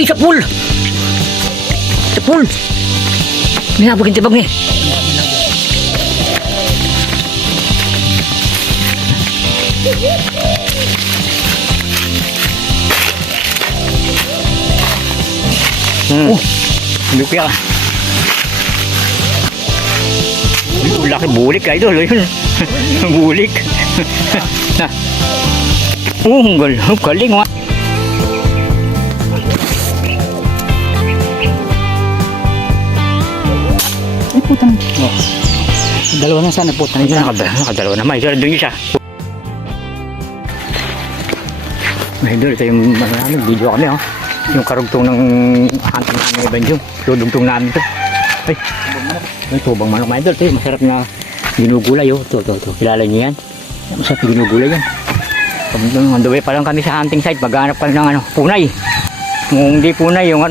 Uy, sa pool! Sa pool! May nabagin tibag ni. Oh, lupi ka. Laki bulik ka idol. Bulik. Galing wa. Ay putang. Oh. Dalawa na sana putang. Nakadalawa na may. Doon siya. Idol, ito yung video kami oh. Yung karugtong ng hunting namin iban yung dudugtong namin to. Ay, may tubang manok mga idol. Ito masarap na ginugulay oh. Ito. Kilala nyo yan? Masarap na ginugulay yan. On the way pa lang kami sa hunting site. Maghanap kami ng punay. Kung hindi punay yung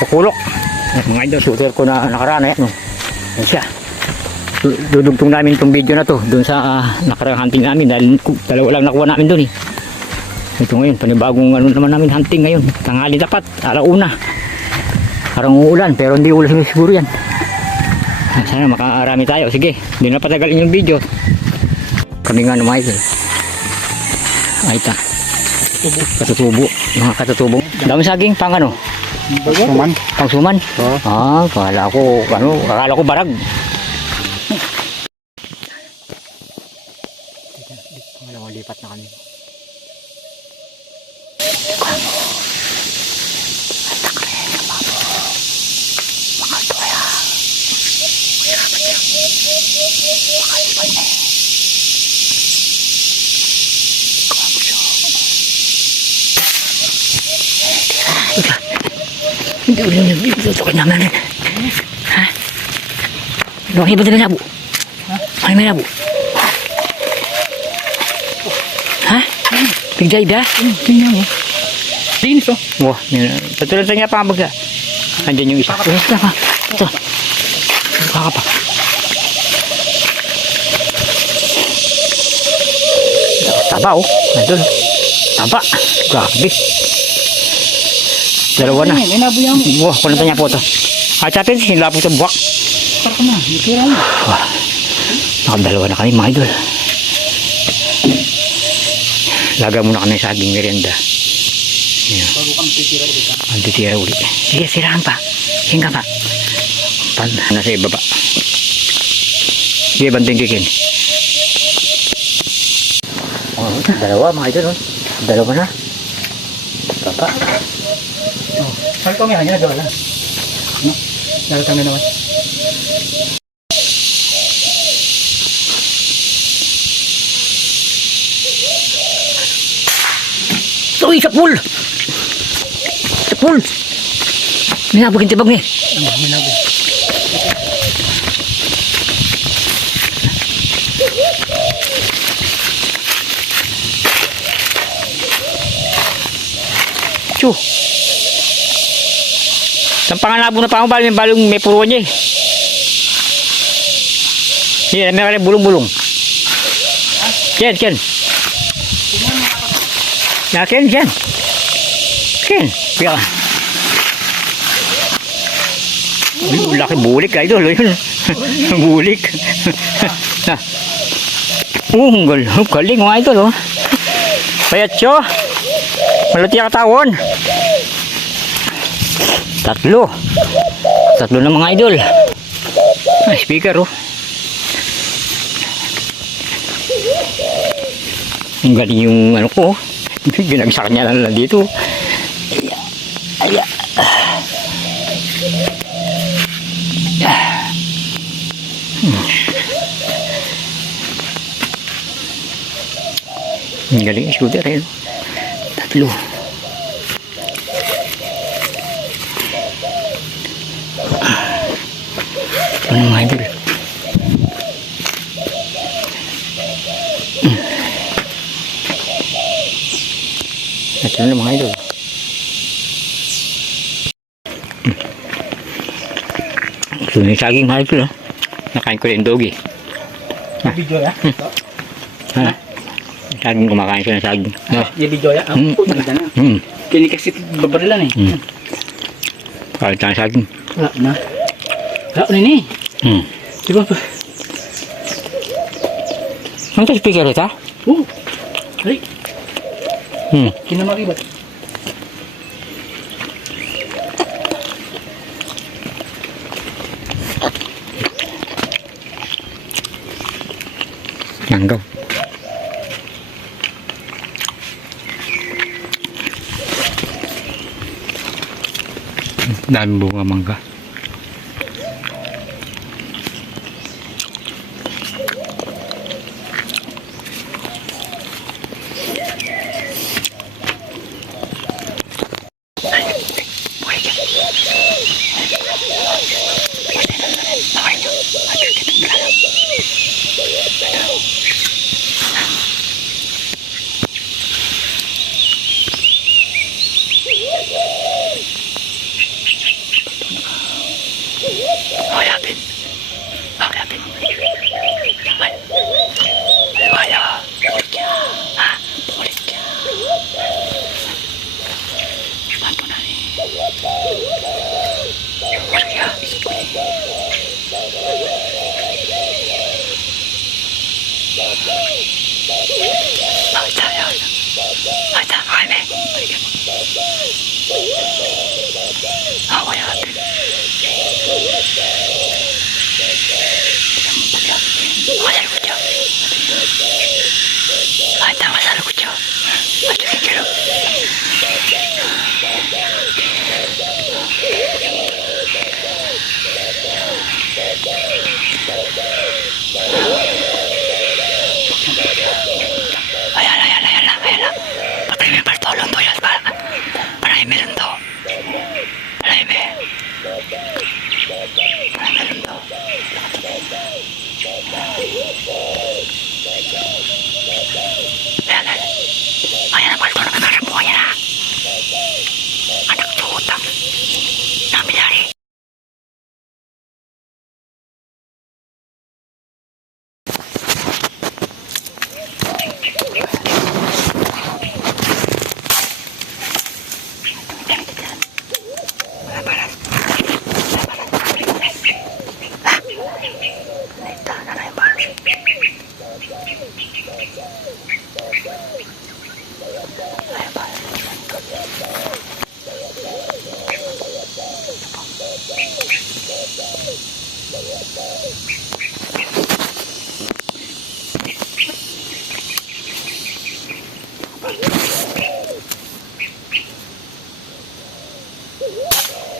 kukulok. Mga idol, shooter ko na nakaraan. Ayan oh. Yan siya. Dudugtong namin itong video na to doon sa nakarang hunting namin dahil dalawa lang nakuha namin doon eh. Ito ngayon, panibagong naman namin hunting ngayon. Tanghali dapat, alauna. Parang uulan, pero hindi ulan siguro yan. Sana makarami tayo. Sige, hindi na patagalin yung video. Kami nga naman ito. Ay ta. Katutubo. Mga katutubong. Dami saging, pang ano? Suman. Pang suman? Oh. Akala ko barag. Lipat na kami. Hindi ulit yung tutukin naman. Ha? Laki ba na labo? Ay may labo. Ha? Bigay ba? Tingnan mo. Linis oh. Wah, patulad sa niya pa baga. Andiyan yung isa. Ito. Baka pa. Taba oh. Nandun. Taba. Grabe. Dalawa na. Inabuyan mo. Wah, kunin pa niya po ito. At sa atin, hinla po sa buwak. Parang ka na. Natira mo. Wah. Nakadalawa na kami mga idol. Laga muna kami sa aging merienda. Bago kami titira ulit. Ang titira ulit. Sige, sirahan pa. Hinga pa. Nasa ibaba. Sige, banting kikin. Oh, dalawa mga idol. Dalawa na. Papa. Oh. Saan ko may hanya na lang. No? Dalatang na naman. Uy, sa pool! Sa pool! May nabagin tibag ni. May nabag. Chu! Sa pangalabo na pa akong balong may puro niya eh. Yan, may bulong-bulong. Ken. Na Ken. Pia. Laki bulik ka idol. Bulik. Na. Galing mga idol oh. Payat siya. Malati ang katawan. Tatlo na mga idol. Speaker oh. Ang galing yung ko. Ginagsak niya lang dito. Aya. Ang galing yung shooter eh. Tatlo. Ano mga idol? Ito na mga idol. Ito na yung saging mga idol. Nakain ko rin dogi. Video ya? Ha? Saging, kumakain siya ng saging. No? Yung video yan. Mm. Maganda na. Hmm. Kini kasi babarilan eh. Hmm. Kain tayo ng saging. Wala na. Wala na ni. Hmm. Di ba? Ano ito speaker ito? Oo. Ay, Hmm. kinamaki ba? Mangga. Dami bunga mangga.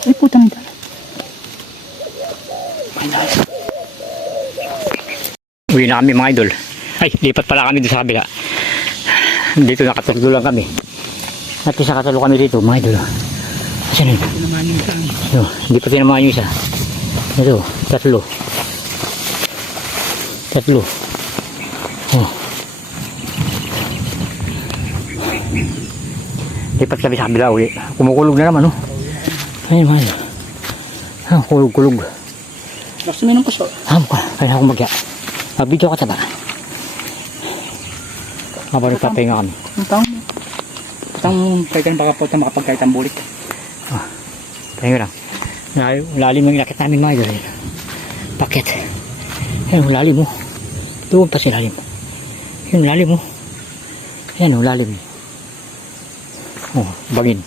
Ay, putang ina. Uwi na kami mga idol. Ay, lipat pala kami doon sa kabila. Dito nakatulog lang kami. At isa katulog kami dito mga idol. Asan yun? Tinamaan yung isang. Ito, hindi pa tinamaan yung isa. Ito, tatlo. Tatlo. Oh. Lipat kami sa kabila uli. Kumukulog na naman, oh. Ayun, mga idol. Ah, kulog-kulog. Basta may nang kaso. Kaya ako magya. Video ka sa ba? Habang nagpapahinga kami. Ang taong mo. Patang kahit ka baka po makapagkahit ang bulik. Pahinga lang. Lalim ang inakit namin mga idol. Pakit. Ayun, lalim mo. Tuwag pa si lalim. Ayun, lalim mo. Ayan, lalim. Oh, bangin.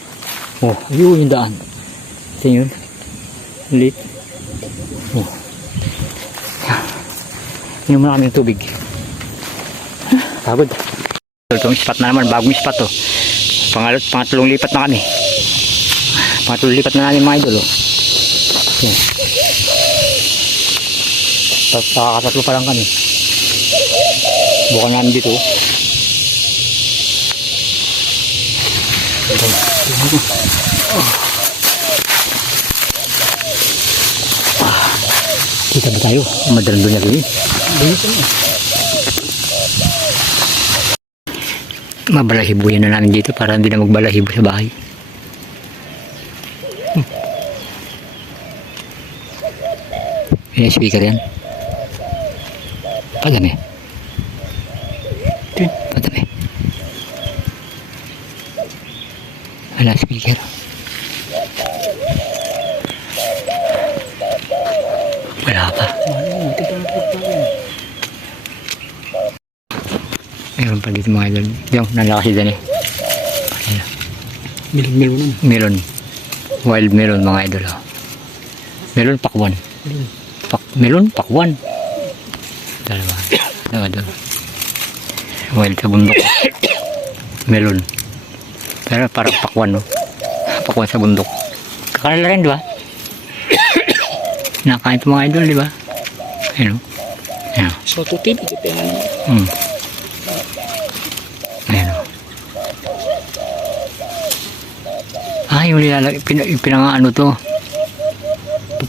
Oh, ayun yung daan. Ito yun. Lit. Oh. Inom na kami ng tubig. Pagod. Itong spot na naman, bagong spot to. Pangatlong lipat na kami. Pangatlong lipat na namin mga idol. Oh. Yan. Pakakatatlo pa lang kami. Bukan namin dito. Kita ba tayo? Madalang doon natin. Mabalahibuyan na namin dito para hindi na magbalahibo sa bahay. Yan speaker yan. Padami. Padami. Wala speaker. Wala pa. Meron pa dito mga idol. Yung nalakas si Dani. Milon nun. Melon. Wild melon mga idol. Oh. Melon pakwan. Melon pakwan. Dalawa. Dalawa doon. Wild sa bundok. Melon. Pero parang pakwan, no? Pakwan sa bundok. Kakanala rin, di ba? Nakain ito mga idol, di ba? Ayun, no? Ayun. So, tutip, ito yung Ayun, no? Ah, yung pinangaano to.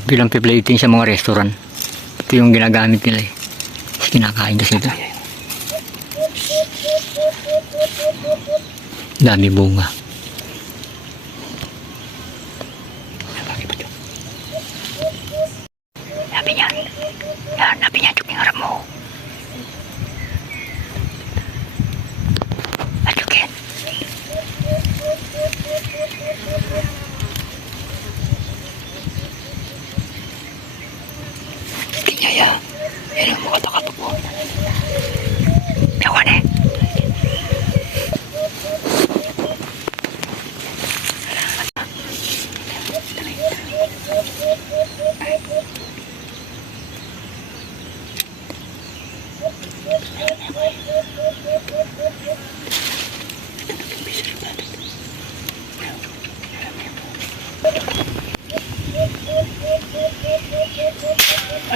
Bilang piplating sa mga restaurant. Ito yung ginagamit nila eh. Kasi kinakain kasi ito. Dami bunga. Sabi niya. Sabi niya yung harap mo. Atukin. Kinyaya. Yan ang mga takatupo. Yawan eh.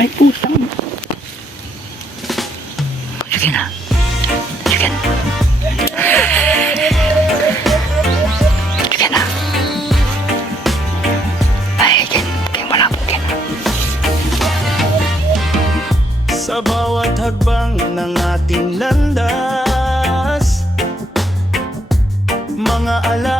ay putang. Sige na. Sige na. Sige na. Ay, kaya malapot yan. Sa bawat hagbang ng ating landas, mga ala